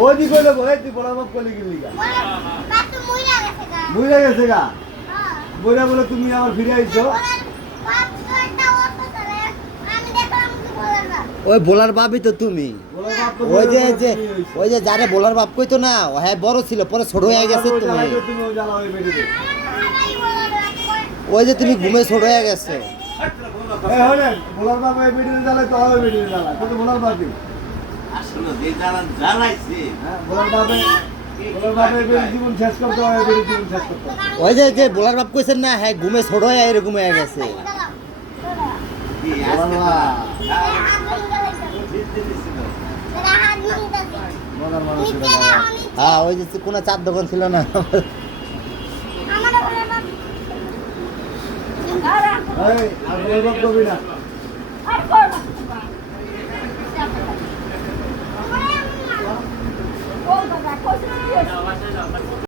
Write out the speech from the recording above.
ওই দি কইলে বই তুই বড় বাপ কইলি গেলি গা বাপ তো মইরা গেছে গা বুইরা গেছে গা হ্যাঁ বইরা বলে তুমি আবার ফিরে আইছো বাপ তো একটা অটো চলে আমি দেখলাম কি বলার না ওই বোলার বাপই তো তুমি। বড় বাপ তো ওই যে যারে বোলার বাপ কইতো না ও হ্যাঁ বড় ছিল পরে ছোট হয়ে গেছে তুমি। তুমি ওই জ্বালা হয়ে বেরিয়ে আমি বলার না ওই যে তুমি ঘুমে ছোট হয়ে গেছো। এই হলে বলার বাপ এই বেরিয়ে জ্বালা তো ওই বেরিয়ে জ্বালা কত বলার বাপই আসলে যে জ্বালাইছে হ্যাঁ বলার বাপে বেরিয়ে জীবন শেষ করতে হয় বেরিয়ে জীবন শেষ করতে হয় ওই যে বোলার বাপ কইছেন না হ্যাঁ ঘুমে ছোট হয়ে এরকম হয়ে গেছে। কি বলার বাপ বলার মানুষ ছিল না। হ্যাঁ ওই যে কোনো চার দোকান ছিল না। এই আর বলার বাপ কবি না আর